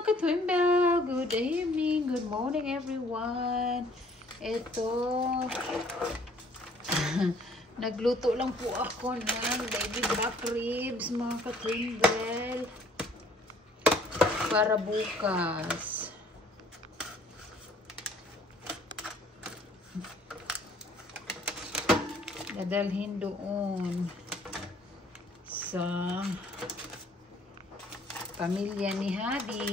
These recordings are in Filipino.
mga ka-Twimbel! Good evening, good morning everyone. Ito, nagluto lang po ako ng baby back ribs mga ka-Twimbel para bukas. Dadalhin doon sa pamilya ni Habi.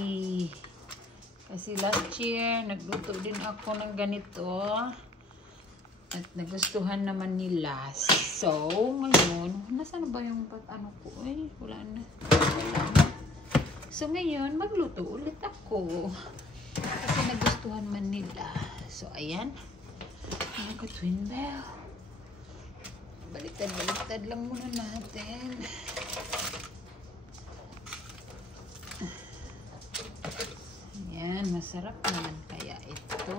Kasi last year, nagluto din ako ng ganito. At nagustuhan naman nila. So, ngayon, nasaan ba yung ano ko? Eh, wala na. So, ngayon, magluto ulit ako. Kasi nagustuhan man nila. So, ayan. Mga ka-Twimbel. Baliktad lang muna natin. Ayan, masarap naman kaya ito.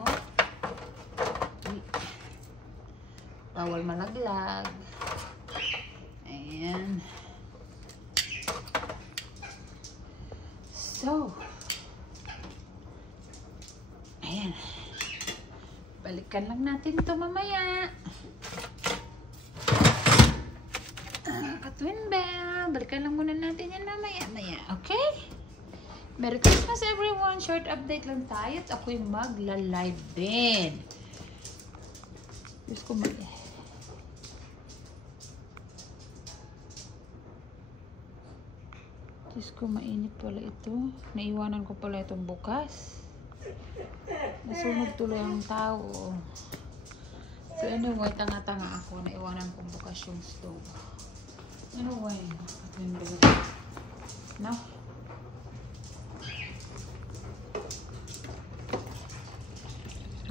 Bawal malaglag. Ayan. So, ayan. Balikan lang natin ito mamaya. Ka-Twimbel, balikan lang muna natin yan mamaya. Okay? Merry Christmas everyone! Short update lang tayo at ako'y magla-live din. Diyos ko mainit pala ito. Naiwanan ko pala itong bukas. Nasunog tuloy ang tao. So anyway, tanga-tanga ako. Naiwanan kong bukas yung stove. Anyway, no?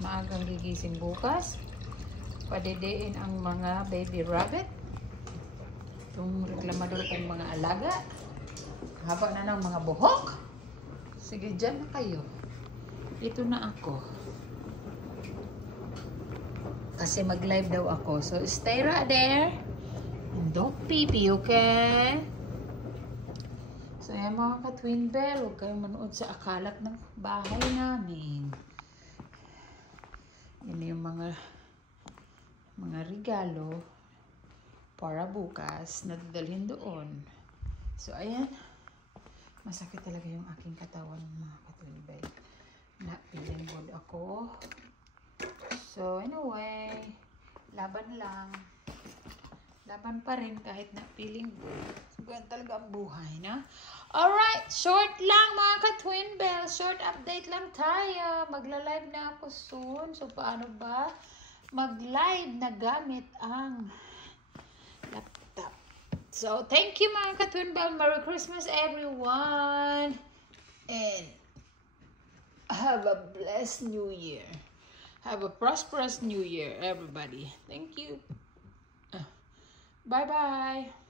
Maagang gigising bukas. Padidiin ang mga baby rabbit. Itong reklamador kong mga alaga. Haba na ng mga buhok. Sige, dyan na kayo. Ito na ako. Kasi mag-live daw ako. So, stay right there. And don't pee-pee, okay? So, yan mga ka-Twimbel. Huwag kayong manood sa akalat ng bahay namin. Yan yung mga regalo para bukas na dadalhin doon. So, ayan. Masakit talaga yung aking katawan, mga ka-Twimbel. Na-feeling good ako. So, anyway, laban lang. Laban pa rin kahit na-feeling good. So, ganyan talaga ang buhay, na? Alright, short lang mga ka-Twimbel. Short update lang tayo. Magla-live na ako soon. So, paano ba mag-live na gamit ang laptop? So, thank you mga ka-Twimbel. Merry Christmas everyone. And have a blessed New Year. Have a prosperous New Year, everybody. Thank you. Bye-bye.